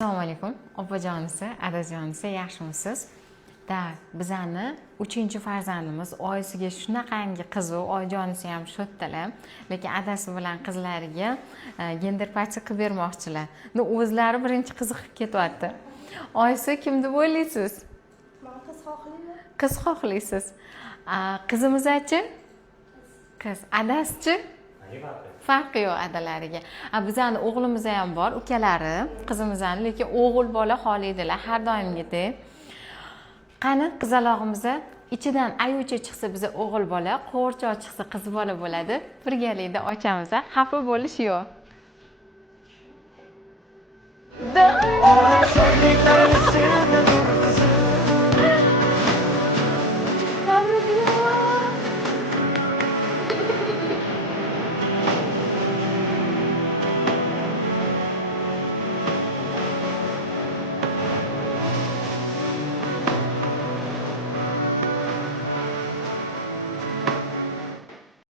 Assalomu alaykum, opajonisi, adajonisi, yaxshimisiz? Bizani 3-farzandimiz oyisiga shunaqangi qiziq, oyijonisi ham sho'ttalar, lekin adasi bilan qizlariga gender parcha qilib bermoqchilar. O'zlari birinchi qiziqib ketyapti. Oyisi kim deb o'ylaysiz? Men qiz xohlayman. Qiz xohlaysiz. Qizimiz-chi? Qiz. Adasi-chi? Farqi yo'q adalariga. Bizani o'g'limiz ham bor, ukalari, qizimizdan, lekin o'g'il bola xohlaydilar har doimgidek. Qani qizalog'imizda ichidan ayucha chiqsa biza o'g'il bola, qo'rchoq chiqsa qiz bola bo'ladi. Birgalikda ochamiz. Xafa bo'lish yo'q.